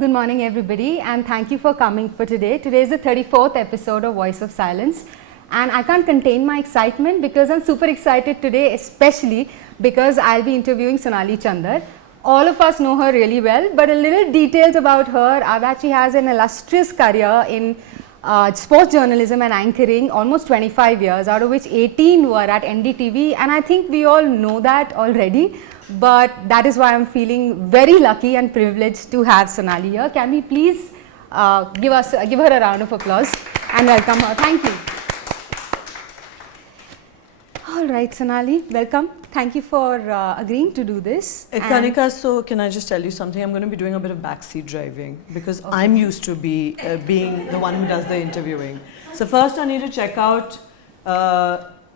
Good morning everybody, and thank you for coming for today. Today is the 34th episode of Voice of Silence, and I can't contain my excitement because I'm super excited today, especially because I'll be interviewing Sonali Chander. All of us know her really well, but a little details about her are that she has an illustrious career in sports journalism and anchoring, almost 25 years, out of which 18 were at NDTV, and I think we all know that already. But that is why I'm feeling very lucky and privileged to have Sonali here. Can we please give her a round of applause and welcome her. Thank you. All right, Sonali, welcome. Thank you for agreeing to do this. Kanika, so can I just tell you something? I'm going to be doing a bit of backseat driving because I'm used to being the one who does the interviewing. So first I need to check out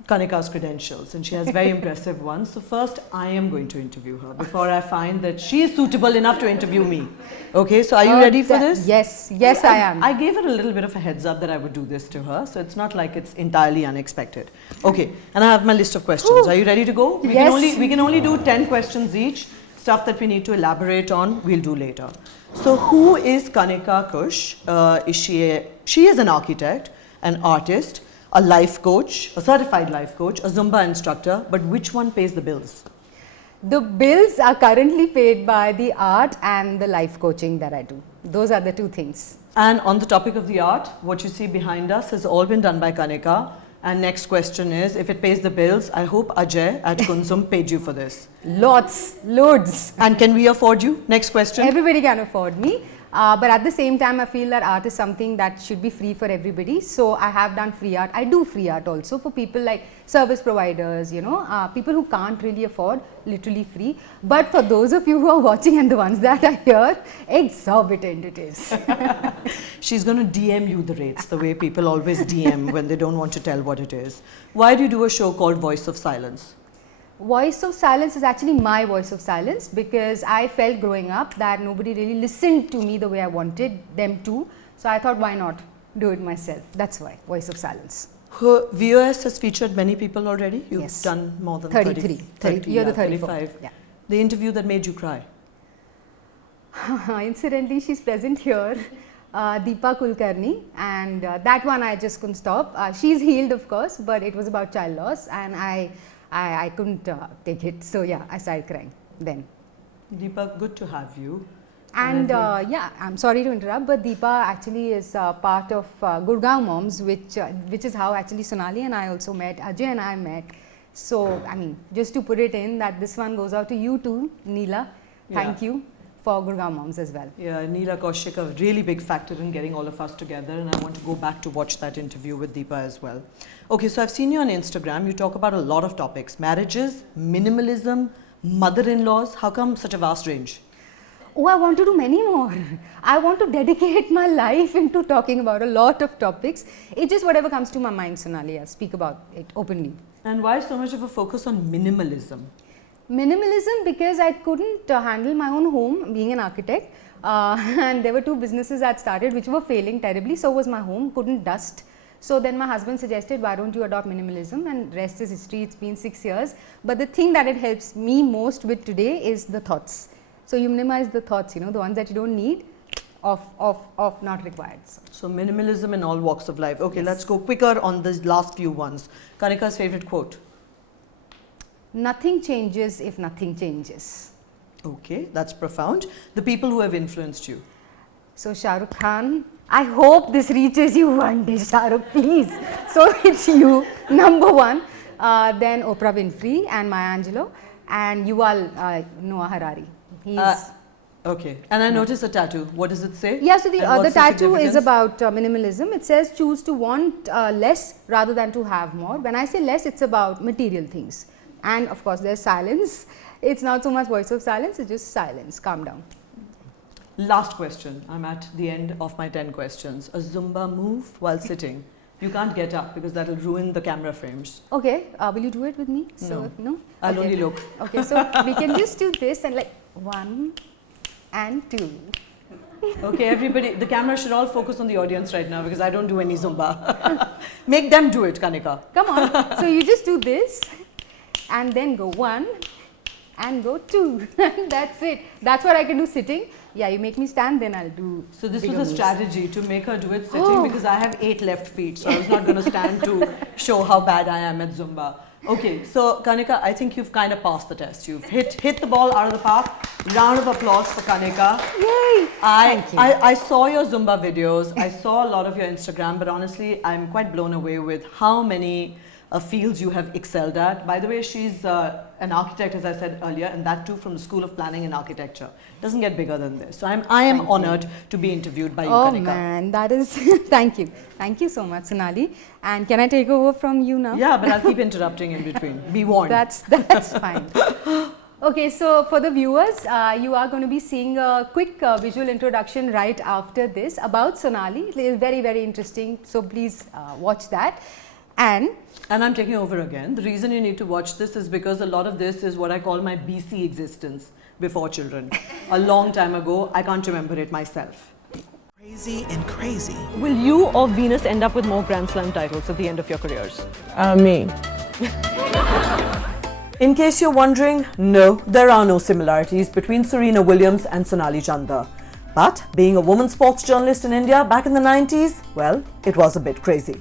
Kanika's credentials, and she has very impressive ones. So first I am going to interview her before I find that she is suitable enough to interview me. Okay, so are you ready for this? Yes, I am. I gave her a little bit of a heads up that I would do this to her, so it's not like it's entirely unexpected. Okay, and I have my list of questions. Are you ready to go? We can only do 10 questions each. Stuff that we need to elaborate on, we'll do later. So who is Kanika Kush? She is an architect, an artist, a life coach, a certified life coach, a Zumba instructor, but which one pays the bills? The bills are currently paid by the art and the life coaching that I do. Those are the two things. And on the topic of the art, what you see behind us has all been done by Kanika. And next question is, if it pays the bills, I hope Ajay at Kunzum paid you for this. Loads. And can we afford you? Next question. Everybody can afford me. But at the same time, I feel that art is something that should be free for everybody. So I have done free art. I do free art also for people like service providers, people who can't really afford, literally free. But for those of you who are watching and the ones that are here, exorbitant it is. She's going to DM you the rates, the way people always DM when they don't want to tell what it is. Why do you do a show called Voice of Silence? Voice of Silence is actually my voice of silence because I felt growing up that nobody really listened to me the way I wanted them to. So I thought, why not do it myself? That's why, Voice of Silence. VOS has featured many people already. You've Yes. done more than 33. 30, You're the 35. Yeah. The interview that made you cry. Incidentally, she's present here, Deepa Kulkarni, and that one I just couldn't stop. She's healed, of course, but it was about child loss, and I couldn't take it. So yeah, I started crying then. Deepa, good to have you. And yeah, I'm sorry to interrupt, but Deepa actually is part of Gurgaon Moms, which is how actually Sonali and I also met, Ajay and I met. So I mean, just to put it in that this one goes out to you too, Neela. Thank you for Gurgaon Moms as well. Yeah, Neela Kaushik, a really big factor in getting all of us together, and I want to go back to watch that interview with Deepa as well. Okay, so I've seen you on Instagram. You talk about a lot of topics: marriages, minimalism, mother-in-laws. How come such a vast range? Oh, I want to do many more. I want to dedicate my life into talking about a lot of topics. It's just whatever comes to my mind, Sonali. I speak about it openly. And why so much of a focus on minimalism? Minimalism because I couldn't handle my own home being an architect, and there were two businesses that started which were failing terribly. So was my home, couldn't dust. So then my husband suggested, why don't you adopt minimalism, and rest is history. It's been 6 years. But the thing that it helps me most with today is the thoughts. So you minimize the thoughts, the ones that you don't need, of not required. So minimalism in all walks of life. Okay, let's go quicker on these last few ones. Kanika's favorite quote. Nothing changes if nothing changes. Okay, that's profound. The people who have influenced you. So Shah Rukh Khan, I hope this reaches you one day, Shah Rukh, please. So it's you, number one. Then Oprah Winfrey and Maya Angelou, and Yuval Noah Harari. He's okay, and I noticed a tattoo. What does it say? Yeah, so the tattoo is about minimalism. It says choose to want less rather than to have more. When I say less, it's about material things. And of course, there's silence. It's not so much voice of silence, it's just silence. Calm down. Last question. I'm at the end of my 10 questions. A Zumba move while sitting. You can't get up because that will ruin the camera frames. Okay, will you do it with me? So, no? I'll only look. Okay, so we can just do this and like 1 and 2. Okay, everybody, the camera should all focus on the audience right now because I don't do any Zumba. Make them do it, Kanika. Come on. So you just do this and then go 1 and go 2. That's it. That's what I can do sitting. Yeah, you make me stand, then I'll do. So this bigger was a moves. strategy to make her do it sitting because I have 8 left feet, so I was not going to stand to show how bad I am at Zumba. Okay, so Kanika, I think you've kind of passed the test. You've hit the ball out of the park. Round of applause for Kanika. Yay! Thank you. I saw your Zumba videos. I saw a lot of your Instagram, but honestly, I'm quite blown away with how many fields you have excelled at. By the way, she's an architect, as I said earlier, and that too from the School of Planning and Architecture. Doesn't get bigger than this. So I am honored to be interviewed by you, Kanika. Oh man, that is, thank you. Thank you so much, Sonali. And can I take over from you now? Yeah, but I'll keep interrupting in between. Be warned. That's fine. Okay, so for the viewers, you are going to be seeing a quick visual introduction right after this about Sonali. It is very, very interesting. So please watch that. And I'm taking over again. The reason you need to watch this is because a lot of this is what I call my BC existence, before children. A long time ago, I can't remember it myself. Crazy and crazy. Will you or Venus end up with more Grand Slam titles at the end of your careers? Me. In case you're wondering, no, there are no similarities between Serena Williams and Sonali Chander. But being a woman sports journalist in India back in the 90s, well, it was a bit crazy.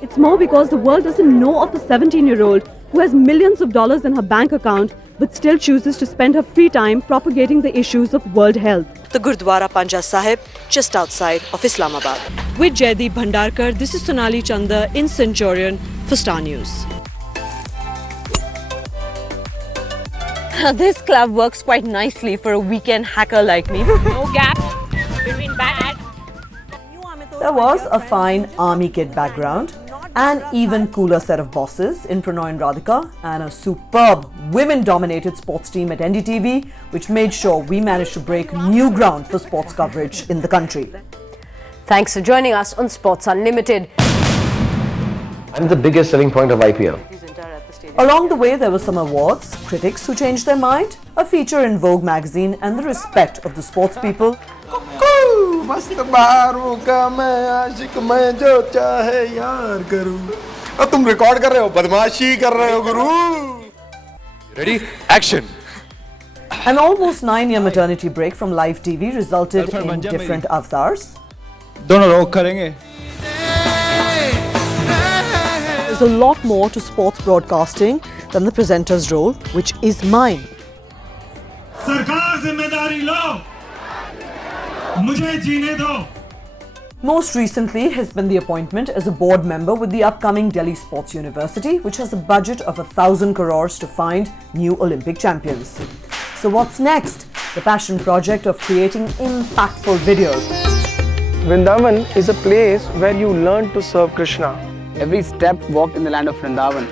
It's more because the world doesn't know of the 17-year-old who has millions of dollars in her bank account but still chooses to spend her free time propagating the issues of world health. The Gurdwara Panja Sahib, just outside of Islamabad. With Jaideep Bhandarkar, this is Sonali Chander in Centurion for Star News. This club works quite nicely for a weekend hacker like me. No gap between bad. There was a fine army kid background, an even cooler set of bosses in Pranoy and Radhika, and a superb women-dominated sports team at NDTV, which made sure we managed to break new ground for sports coverage in the country. Thanks for joining us on Sports Unlimited. I'm the biggest selling point of IPL. Along the way, there were some awards, critics who changed their mind, a feature in Vogue magazine, and the respect of the sports people. मस्त बाहरों का मैं आशिक मैं जो चाहे यार करूं अब तुम रिकॉर्ड कर रहे हो बदमाशी कर रहे हो गुरु Ready? Action! An almost 9-year maternity break from live TV resulted in different avatars. दोनों लोग करेंगे There's a lot more to sports broadcasting than the presenter's role, which is mine. सरकार जिम्मेदारी लो मुझे जीने दो. Most recently has been the appointment as a board member with the upcoming Delhi Sports University, which has a budget of 1,000 crores to find new Olympic champions. So what's next? The passion project of creating impactful videos. Vrindavan is a place where you learn to serve Krishna. Every step walked in the land of Vrindavan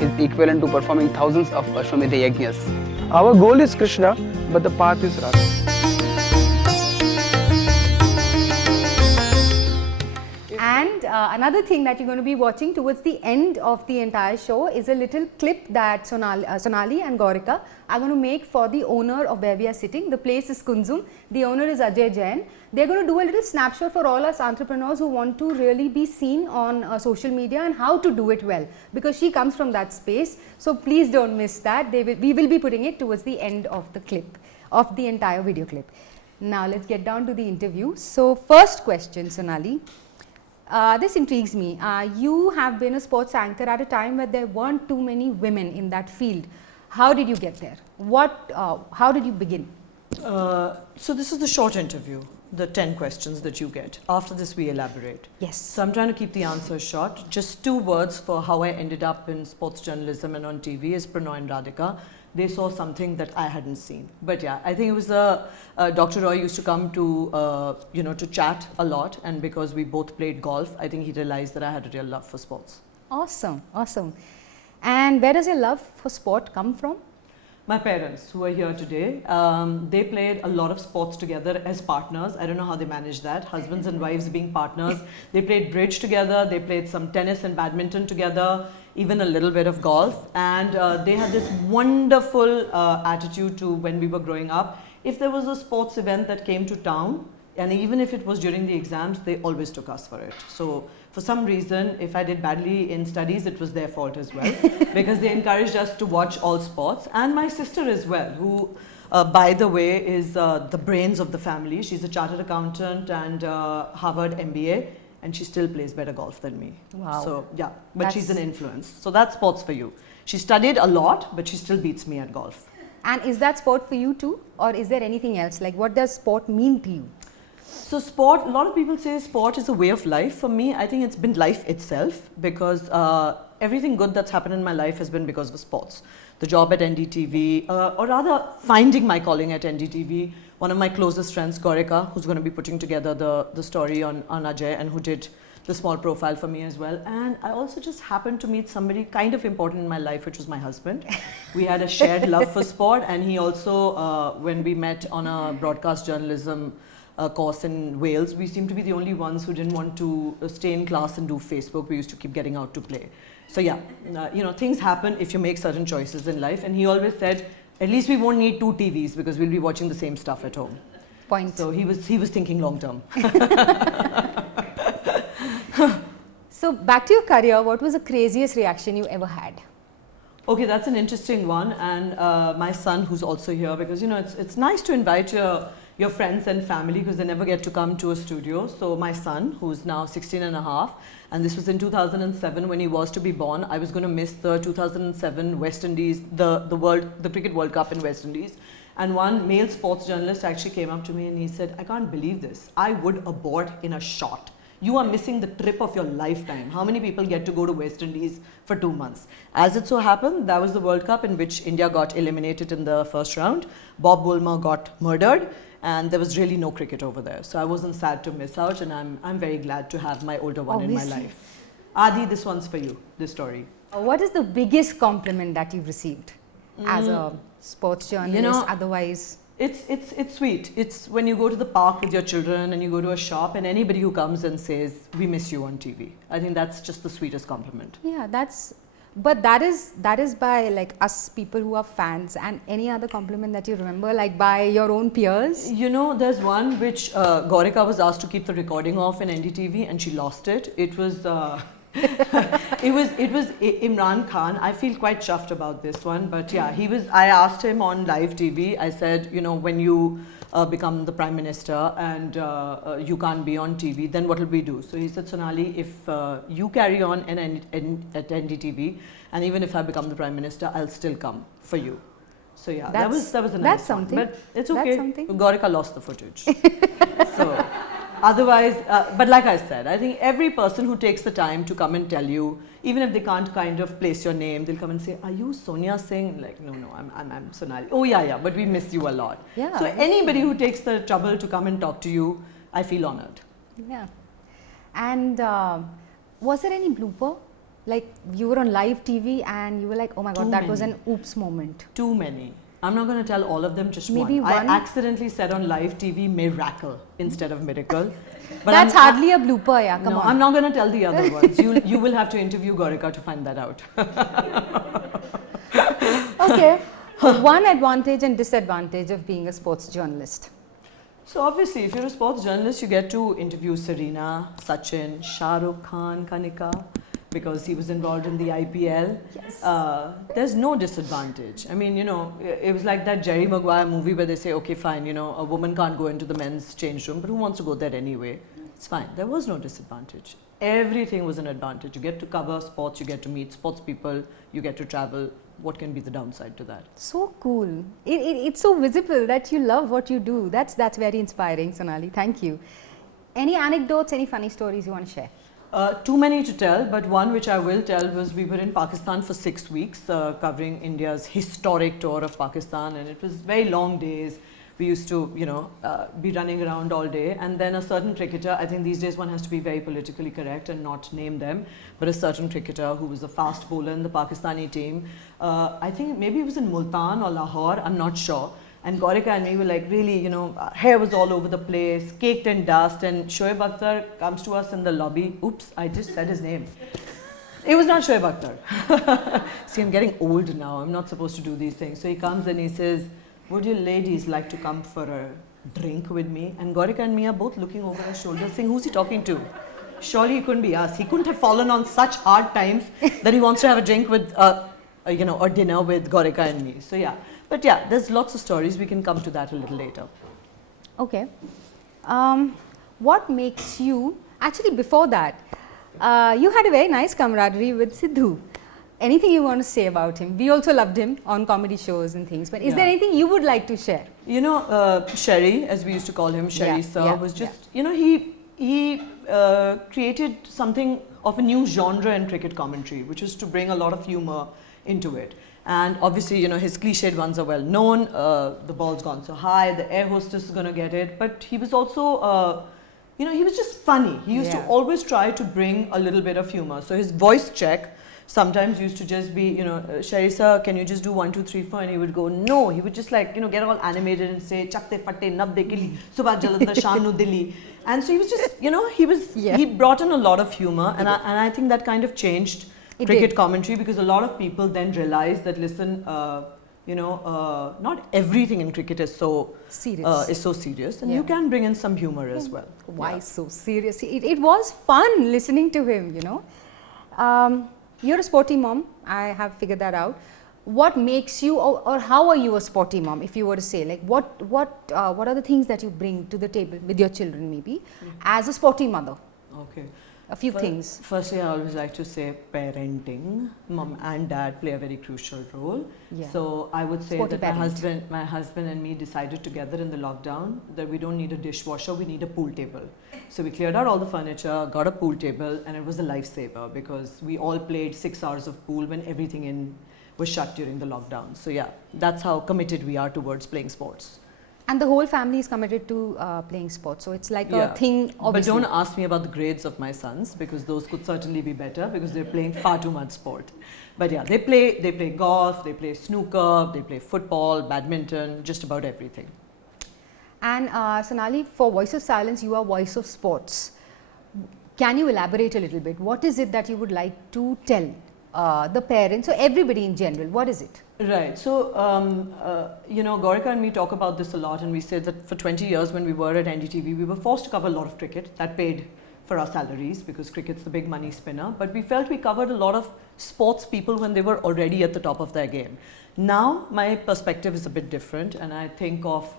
is equivalent to performing thousands of Ashwamedha Yajnas. Our goal is Krishna, but the path is Radha. And another thing that you're going to be watching towards the end of the entire show is a little clip that Sonali and Gaurika are going to make for the owner of where we are sitting. The place is Kunzum. The owner is Ajay Jain. They're going to do a little snapshot for all us entrepreneurs who want to really be seen on social media and how to do it well, because she comes from that space. So please don't miss that. We will be putting it towards the end of the clip, of the entire video clip. Now let's get down to the interview. So first question, Sonali. This intrigues me. You have been a sports anchor at a time where there weren't too many women in that field. How did you get there? How did you begin? So this is the short interview, the 10 questions that you get. After this, we elaborate. Yes. So I'm trying to keep the answers short. Just 2 words for how I ended up in sports journalism and on TV is Pranoy and Radhika. They saw something that I hadn't seen. But yeah, I think it was Dr. Roy used to come to, to chat a lot. And because we both played golf, I think he realized that I had a real love for sports. Awesome, awesome. And where does your love for sport come from? My parents, who are here today, they played a lot of sports together as partners. I don't know how they managed that. Husbands and wives being partners. They played bridge together. They played some tennis and badminton together, even a little bit of golf. And they had this wonderful attitude to when we were growing up. If there was a sports event that came to town, and even if it was during the exams, they always took us for it. So for some reason, if I did badly in studies, it was their fault as well, because they encouraged us to watch all sports. And my sister as well, who by the way, is the brains of the family. She's a chartered accountant and Harvard MBA, and she still plays better golf than me. Wow. So yeah, but she's an influence. So that's sports for you. She studied a lot, but she still beats me at golf. And is that sport for you too, or is there anything else? Like, what does sport mean to you? So sport, a lot of people say sport is a way of life. For me, I think it's been life itself, because everything good that's happened in my life has been because of sports. The job at NDTV, or rather finding my calling at NDTV. One of my closest friends, Kanika, who's going to be putting together the story on Ajay, and who did the small profile for me as well. And I also just happened to meet somebody kind of important in my life, which was my husband. We had a shared love for sport, and he also, when we met on a broadcast journalism course in Wales, we seemed to be the only ones who didn't want to stay in class and do Facebook. We used to keep getting out to play. So yeah, things happen if you make certain choices in life. And he always said, at least we won't need 2 TVs because we'll be watching the same stuff at home. Point. So he was thinking long term. So back to your career, what was the craziest reaction you ever had? Okay, that's an interesting one. And my son, who's also here, because it's nice to invite your friends and family because they never get to come to a studio. So my son, who's now 16 and a half, and this was in 2007 when he was to be born. I was going to miss the 2007 West Indies, the Cricket World Cup in West Indies. And one male sports journalist actually came up to me and he said, I can't believe this. I would abort in a shot. You are missing the trip of your lifetime. How many people get to go to West Indies for 2 months? As it so happened, that was the World Cup in which India got eliminated in the first round. Bob Woolmer got murdered, and there was really no cricket over there. So I wasn't sad to miss out, and I'm very glad to have my older one in my life. Adi, this one's for you, this story. What is the biggest compliment that you've received as a sports journalist, otherwise? It's sweet. It's when you go to the park with your children and you go to a shop and anybody who comes and says, we miss you on TV. I think that's just the sweetest compliment. Yeah, but that is by like us people who are fans. And any other compliment that you remember, like by your own peers? There's one which Kanika was asked to keep the recording off in NDTV and she lost it. It was it was Imran Khan. I feel quite chuffed about this one, but yeah, I asked him on live TV. I said, when you become the Prime Minister and you can't be on TV, then what will we do? So he said, Sonali, if you carry on at NDTV, and even if I become the Prime Minister, I'll still come for you. So yeah, that was a nice that's something. One. But it's okay. Kanika lost the footage. So otherwise, but like I said, I think every person who takes the time to come and tell you, even if they can't kind of place your name, they'll come and say, are you Sonia Singh? Like, no, I'm Sonali. Oh yeah, but we miss you a lot. Yeah. So anybody who takes the trouble to come and talk to you, I feel honored. Yeah. And was there any blooper? Like you were on live TV and you were like, oh my God, that was an oops moment. Too many. I'm not going to tell all of them, just Maybe one. one. I accidentally said on live TV, miracle instead of miracle. But that's hardly a blooper, yeah, come on. I'm not going to tell the other ones. You will have to interview Kanika to find that out. Okay. One advantage and disadvantage of being a sports journalist. So obviously, if you're a sports journalist, you get to interview Serena, Sachin, Shah Rukh Khan, Kanika, because he was involved in the IPL. Yes. There's no disadvantage. I mean, it was like that Jerry Maguire movie where they say, okay, fine, a woman can't go into the men's change room, but who wants to go there anyway? It's fine. There was no disadvantage. Everything was an advantage. You get to cover sports, you get to meet sports people, you get to travel. What can be the downside to that? So cool. It's so visible that you love what you do. That's very inspiring, Sonali. Thank you. Any anecdotes, any funny stories you want to share? Too many to tell, but one which I will tell was we were in Pakistan for 6 weeks covering India's historic tour of Pakistan, and it was very long days. We used to, be running around all day, and then a certain cricketer, I think these days one has to be very politically correct and not name them, but a certain cricketer who was a fast bowler in the Pakistani team, I think maybe it was in Multan or Lahore, I'm not sure. And Kanika and me were like really, hair was all over the place, caked in dust, and Shoaib Akhtar comes to us in the lobby. Oops, I just said his name. It was not Shoaib Akhtar. See, I'm getting old now. I'm not supposed to do these things. So he comes and he says, would you ladies like to come for a drink with me? And Kanika and me are both looking over our shoulders saying, who's he talking to? Surely he couldn't be us. He couldn't have fallen on such hard times that he wants to have a drink with, or dinner with Kanika and me. So yeah. But yeah, there's lots of stories. We can come to that a little later. Okay. What makes you, actually before that, you had a very nice camaraderie with Sidhu. Anything you want to say about him? We also loved him on comedy shows and things, but is there anything you would like to share? You know, Sherry, as we used to call him, Sherry sir, was just, you know, he created something of a new genre in cricket commentary, which is to bring a lot of humour into it. And obviously, you know, his cliched ones are well known. The ball's gone so high, the air hostess is going to get it. But he was also, you know, he was just funny. He used to always try to bring a little bit of humour. So his voice check sometimes used to just be, you know, Sherry sir, can you just do 1, 2, 3, 4? And he would go, no. He would just like, you know, get all animated and say, Chakte fatte nabde kili, subah jalandhar shanu dili. And so he was just, you know, he brought in a lot of humour. And I think that kind of changed cricket commentary, because a lot of people then realized that, listen, you know, not everything in cricket is so serious, and you can bring in some humour as well. Why so serious? It was fun listening to him, you know. You're a sporty mom, I have figured that out. What makes you, or how are you a sporty mom, if you were to say, like what are the things that you bring to the table with your children, maybe, as a sporty mother? Okay. A few things. Firstly, I always like to say parenting. Mom and dad play a very crucial role. Yeah. So I would say sporty that my husband and me decided together in the lockdown that we don't need a dishwasher, we need a pool table. So we cleared out all the furniture, got a pool table, and it was a lifesaver because we all played 6 hours of pool when everything was shut during the lockdown. So yeah, that's how committed we are towards playing sports. And the whole family is committed to playing sports, so it's like a thing, obviously. But don't ask me about the grades of my sons, because those could certainly be better, because they're playing far too much sport. But yeah, they play golf, they play snooker, they play football, badminton, just about everything. And Sonali, for Voice of Silence, you are Voice of Sports. Can you elaborate a little bit? What is it that you would like to tell the parents or everybody in general? What is it? Right. So, you know, Gaurika and me talk about this a lot, and we said that for 20 years when we were at NDTV, we were forced to cover a lot of cricket. That paid for our salaries because cricket's the big money spinner. But we felt we covered a lot of sports people when they were already at the top of their game. Now, my perspective is a bit different, and I think of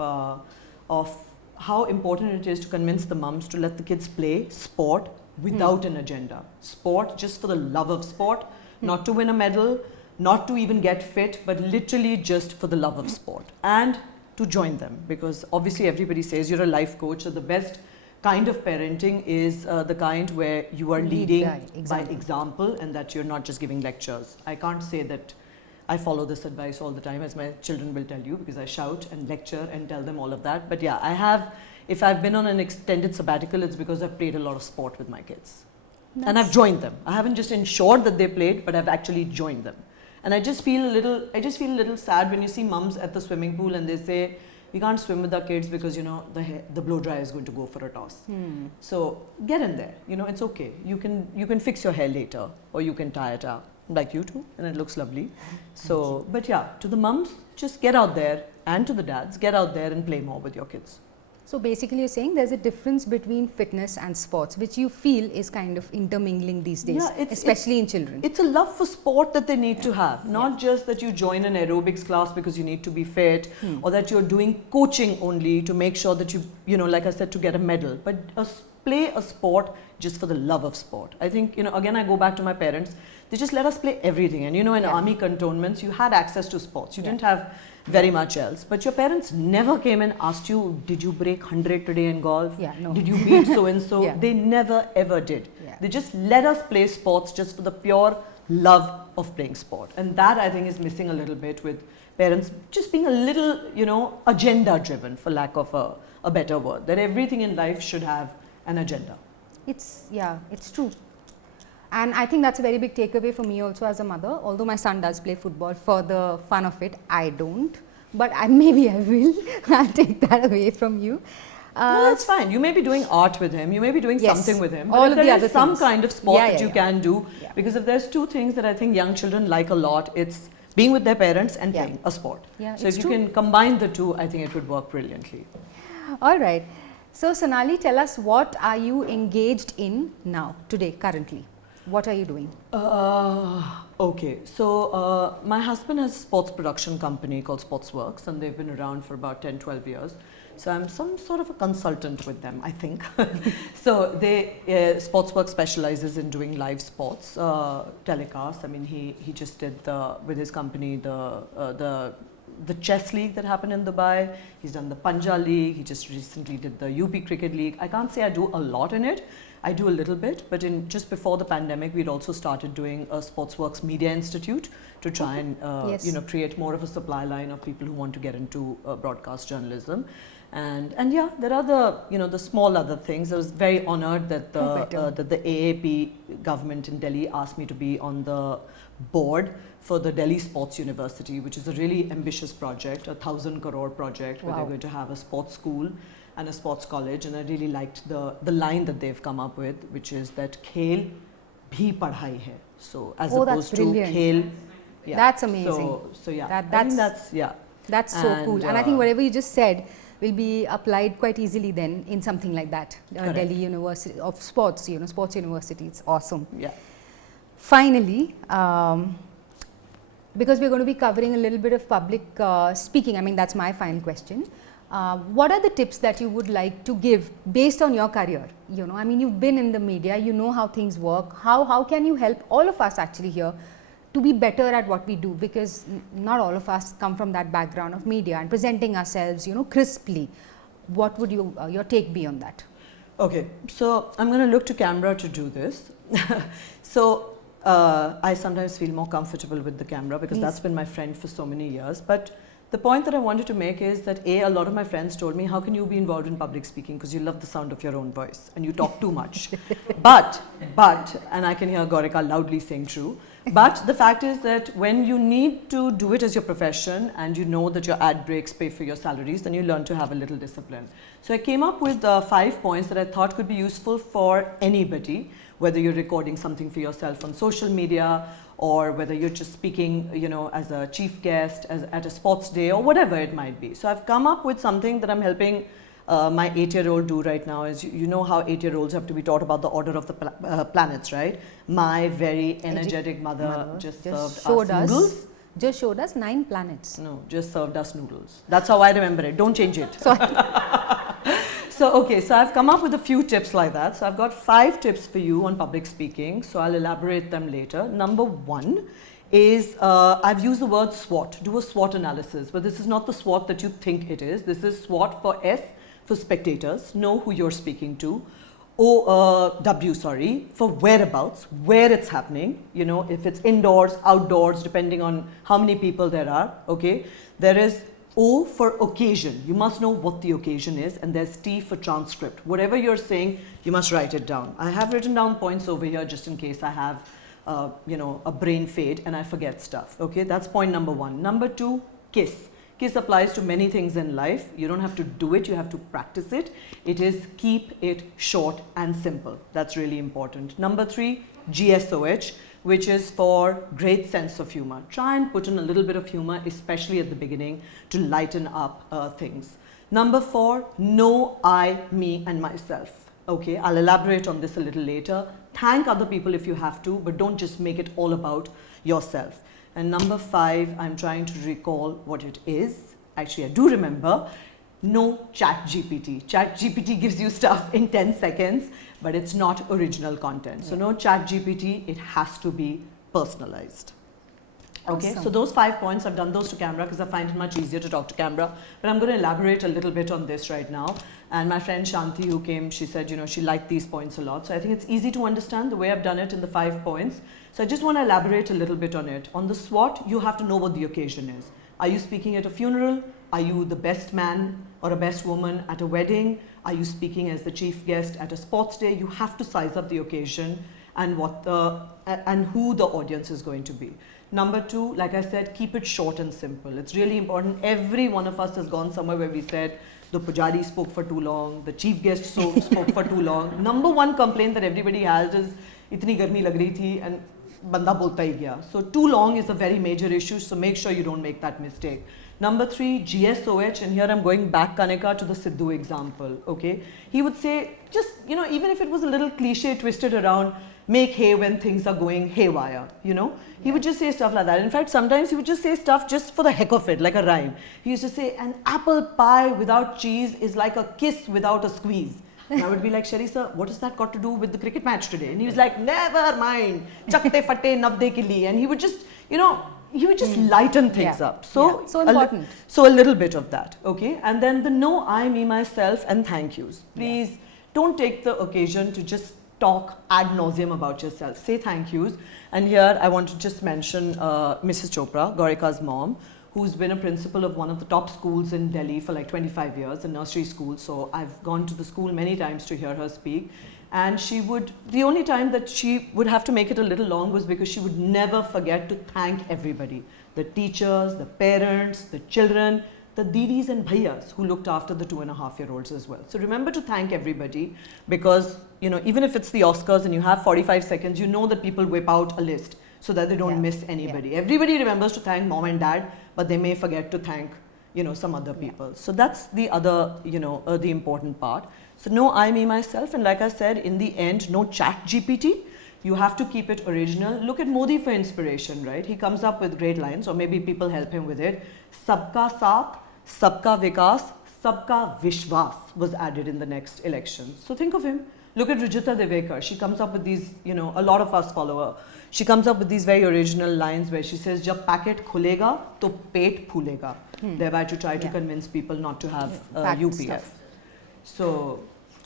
how important it is to convince the mums to let the kids play sport without an agenda. Sport just for the love of sport, not to win a medal, not to even get fit, but literally just for the love of sport, and to join them, because obviously everybody says you're a life coach, so the best kind of parenting is the kind where you are leading by example, and that you're not just giving lectures. I can't say that I follow this advice all the time, as my children will tell you, because I shout and lecture and tell them all of that. But yeah, if I've been on an extended sabbatical, it's because I've played a lot of sport with my kids. And I've joined them. I haven't just ensured that they played, but I've actually joined them. And I just feel a little sad when you see mums at the swimming pool and they say, we can't swim with our kids because, you know, the blow dryer is going to go for a toss. So get in there, you know, it's okay. You can fix your hair later, or you can tie it up like you do, and it looks lovely. So, but yeah, to the mums, just get out there, and to the dads, get out there and play more with your kids. So basically you're saying there's a difference between fitness and sports, which you feel is kind of intermingling these days, especially in children. It's a love for sport that they need to have, not just that you join an aerobics class because you need to be fit, or that you're doing coaching only to make sure that you know, like I said, to get a medal, but play a sport just for the love of sport. I think, you know, again, I go back to my parents, they just let us play everything. And you know, in army cantonments, you had access to sports. You didn't have very much else. But your parents never came and asked you, did you break 100 today in golf? Did you beat so-and-so? They never ever did. They just let us play sports just for the pure love of playing sport. And that, I think, is missing a little bit with parents just being a little, you know, agenda driven, for lack of a better word. That everything in life should have an agenda. It's true. And I think that's a very big takeaway for me also as a mother. Although my son does play football for the fun of it, I don't. But maybe I will. I'll take that away from you. No, that's fine. You may be doing art with him. You may be doing something with him. But all if of the there other is some things. kind of sport that you can do, because if there's two things that I think young children like a lot, it's being with their parents and playing a sport. So if you can combine the two, I think it would work brilliantly. All right. So Sonali, tell us, what are you engaged in now, today, currently? What are you doing? Okay, so my husband has a sports production company called Sportsworks, and they've been around for about 10-12 years. So I'm some sort of a consultant with them, I think. So Sportsworks specializes in doing live sports telecasts. I mean, he just did with his company the chess league that happened in Dubai. He's done the Panja League. He just recently did the UP Cricket League. I can't say I do a lot in it. I do a little bit, but just before the pandemic, we'd also started doing a Sportsworks Media Institute to try and create more of a supply line of people who want to get into broadcast journalism. And yeah, there are the small other things. I was very honored that the AAP government in Delhi asked me to be on the board for the Delhi Sports University, which is a really ambitious project, 1,000 crore project where they're going to have a sports school and a sports college. And I really liked the line that they've come up with, which is that khel bhi padhai hai. So as opposed to khel. Yeah. That's amazing. So yeah, that's so cool. And I think whatever you just said will be applied quite easily then in something like that. Delhi University of Sports, Sports University. It's awesome. Yeah. Finally, because we're going to be covering a little bit of public speaking, I mean, that's my final question. What are the tips that you would like to give based on your career? I mean, you've been in the media, you know how things work. How can you help all of us actually here to be better at what we do? Because not all of us come from that background of media and presenting ourselves, crisply. What would your take be on that? Okay, so I'm going to look to camera to do this. So I sometimes feel more comfortable with the camera because that's been my friend for so many years. But the point that I wanted to make is that a lot of my friends told me, how can you be involved in public speaking because you love the sound of your own voice and you talk too much. but, and I can hear Gaurika loudly saying true, but the fact is that when you need to do it as your profession and you know that your ad breaks pay for your salaries, then you learn to have a little discipline. So I came up with 5 points that I thought could be useful for anybody, whether you're recording something for yourself on social media or whether you're just speaking, as a chief guest at a sports day or whatever it might be. So I've come up with something that I'm helping my 8-year-old do right now. Is you know how 8-year-olds have to be taught about the order of the planets, right? My very energetic mother just served us noodles. Just showed us 9 planets. No, just served us noodles. That's how I remember it. Don't change it. So I've come up with a few tips like that. So I've got 5 tips for you on public speaking. So I'll elaborate them later. Number 1 is I've used the word SWOT. Do a SWOT analysis, but this is not the SWOT that you think it is. This is SWOT for S for spectators. Know who you're speaking to. W for whereabouts, where it's happening. If it's indoors, outdoors, depending on how many people there are. Okay, there is O for occasion. You must know what the occasion is, and there's T for transcript. Whatever you're saying, you must write it down. I have written down points over here just in case I have, a brain fade and I forget stuff. Okay, that's point number 1. Number 2, KISS. KISS applies to many things in life. You don't have to do it, you have to practice it. It is keep it short and simple. That's really important. Number 3, GSOH, which is for great sense of humor. Try and put in a little bit of humor, especially at the beginning, to lighten up things. Number 4, know I, me and myself. Okay, I'll elaborate on this a little later. Thank other people if you have to, but don't just make it all about yourself. And number 5, I'm trying to recall what it is. Actually, I do remember. No ChatGPT. ChatGPT gives you stuff in 10 seconds, but it's not original content. So no ChatGPT, it has to be personalized. Okay, so those 5 points, I've done those to camera because I find it much easier to talk to camera. But I'm going to elaborate a little bit on this right now. And my friend Shanti who came, she said, she liked these points a lot. So I think it's easy to understand the way I've done it in the 5 points. So I just want to elaborate a little bit on it. On the SWOT, you have to know what the occasion is. Are you speaking at a funeral? Are you the best man or a best woman at a wedding? Are you speaking as the chief guest at a sports day? You have to size up the occasion and who the audience is going to be. Number 2, like I said, keep it short and simple. It's really important. Every one of us has gone somewhere where we said, the pujari spoke for too long, the chief guest spoke for too long. Number 1 complaint that everybody has is, itni garmi lag rahi thi and banda bolta hi gaya. So too long is a very major issue, so make sure you don't make that mistake. Number 3, GSOH, and here I'm going back, Kanika, to the Sidhu example, okay? He would say, just, even if it was a little cliche twisted around, make hay when things are going haywire, you know. He would just say stuff like that. In fact, sometimes he would just say stuff just for the heck of it, like a rhyme. He used to say, an apple pie without cheese is like a kiss without a squeeze. And I would be like, Sherry sir, what has that got to do with the cricket match today? And he was like, never mind, chakte fatte nabde ke liye. And he would just, you know, he would just lighten things up. So, so important. So a little bit of that, okay? And then the no, I, me, myself and thank yous. Please don't take the occasion to just talk ad nauseum about yourself. Say thank yous. And here I want to just mention Mrs. Chopra, Gaurika's mom, who's been a principal of one of the top schools in Delhi for like 25 years, a nursery school. So I've gone to the school many times to hear her speak. And she would, the only time that she would have to make it a little long was because she would never forget to thank everybody. The teachers, the parents, the children, the didis and bhaiyas who looked after the 2.5-year-olds as well. So remember to thank everybody because, you know, even if it's the Oscars and you have 45 seconds, you know that people whip out a list so that they don't miss anybody. Everybody remembers to thank mom and dad, but they may forget to thank, you know, some other people. So that's the other, you know, the important part. So no I, me, myself, and like I said, in the end, no chat GPT. You have to keep it original. Look at Modi for inspiration, right? He comes up with great lines, or maybe people help him with it. Sabka saath, sabka vikas, sabka vishwas was added in the next election. So think of him. Look at Rujita Devekar. She comes up with these, you know, a lot of us follow her. She comes up with these very original lines where she says, "Jab packet khulega, to pet phulega." Thereby to try to convince people not to have UPF. So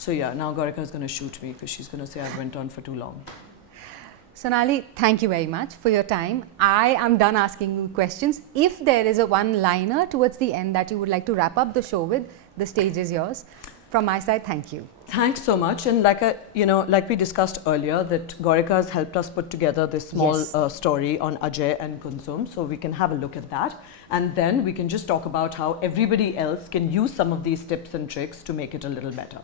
yeah, now Gaurika is going to shoot me because she's going to say I went on for too long. Sonali, thank you very much for your time. I am done asking you questions. If there is a one-liner towards the end that you would like to wrap up the show with, the stage is yours. From my side, thank you. Thanks so much. And like like we discussed earlier, that Gaurika has helped us put together this small story on Ajay and Kunzum. So we can have a look at that. And then we can just talk about how everybody else can use some of these tips and tricks to make it a little better.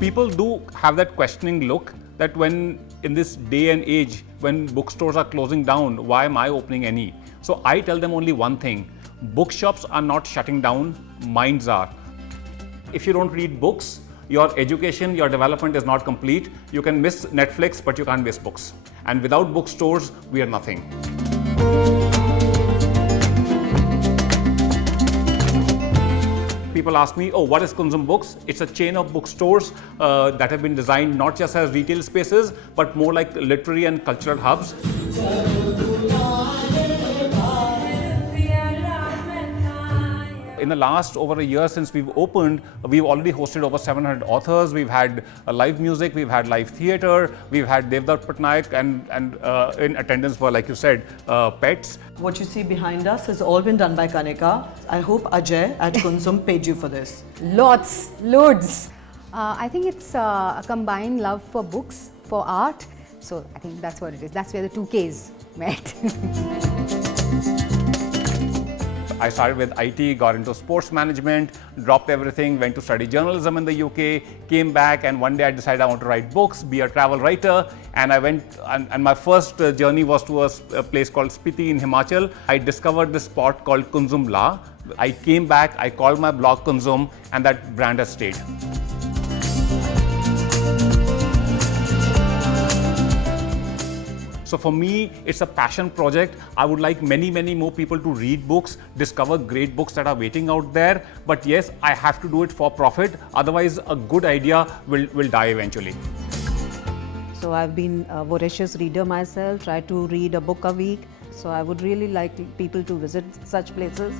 People do have that questioning look that when in this day and age, when bookstores are closing down, why am I opening any? So I tell them only one thing, bookshops are not shutting down, minds are. If you don't read books, your education, your development is not complete. You can miss Netflix, but you can't miss books. And without bookstores, we are nothing. People ask me, oh, what is Kunzum Books? It's a chain of bookstores that have been designed not just as retail spaces, but more like literary and cultural hubs. In the last over a year since we've opened, we've already hosted over 700 authors. We've had live music, we've had live theatre, we've had Devdutt Patnaik, and in attendance were, like you said, pets. What you see behind us has all been done by Kanika. I hope Ajay at Kunzum paid you for this. Loads. I think it's a combined love for books, for art. So I think that's what it is. That's where the two Ks met. I started with IT, got into sports management, dropped everything, went to study journalism in the UK, came back, and one day I decided I want to write books, be a travel writer, and I went, and my first journey was to a place called Spiti in Himachal. I discovered this spot called Kunzum La. I came back, I called my blog Kunzum, and that brand has stayed. So for me, it's a passion project. I would like many, many more people to read books, discover great books that are waiting out there. But yes, I have to do it for profit. Otherwise, a good idea will die eventually. So I've been a voracious reader myself, try to read a book a week. So I would really like people to visit such places.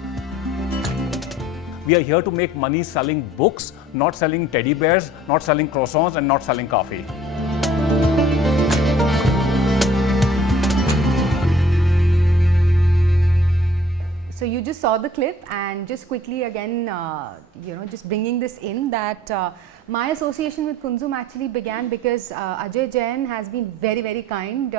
We are here to make money selling books, not selling teddy bears, not selling croissants, and not selling coffee. So you just saw the clip, and just quickly again, just bringing this in, that my association with Kunzum actually began because Ajay Jain has been very, very kind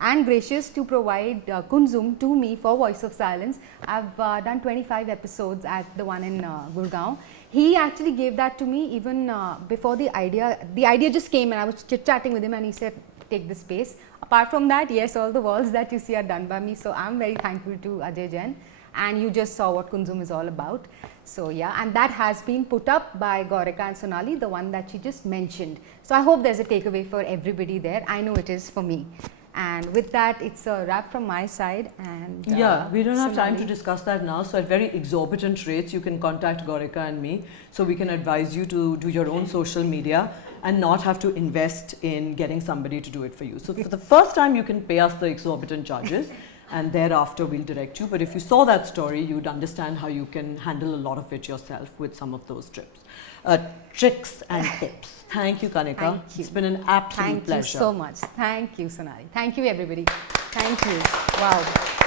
and gracious to provide Kunzum to me for Voice of Silence. I've done 25 episodes at the one in Gurgaon. He actually gave that to me even before the idea just came, and I was chit-chatting with him, and he said, take this space. Apart from that, yes, all the walls that you see are done by me. So I'm very thankful to Ajay Jain. and you just saw what Kunzum is all about. So yeah, and that has been put up by Kanika and Sonali, the one that she just mentioned. So I hope there's a takeaway for everybody there. I know it is for me. And with that, it's a wrap from my side. And yeah, we don't have time to Sonali. discuss that now. So at very exorbitant rates, you can contact Kanika and me, so we can advise you to do your own social media and not have to invest in getting somebody to do it for you. So for the first time, you can pay us the exorbitant charges, and thereafter we'll direct you. But if you saw that story, you'd understand how you can handle a lot of it yourself with some of those tricks and tips. Thank you, Kanika. Thank you. It's been an absolute Thank pleasure. you so much. Thank you, Sonali. Thank you, everybody. Thank you. Wow.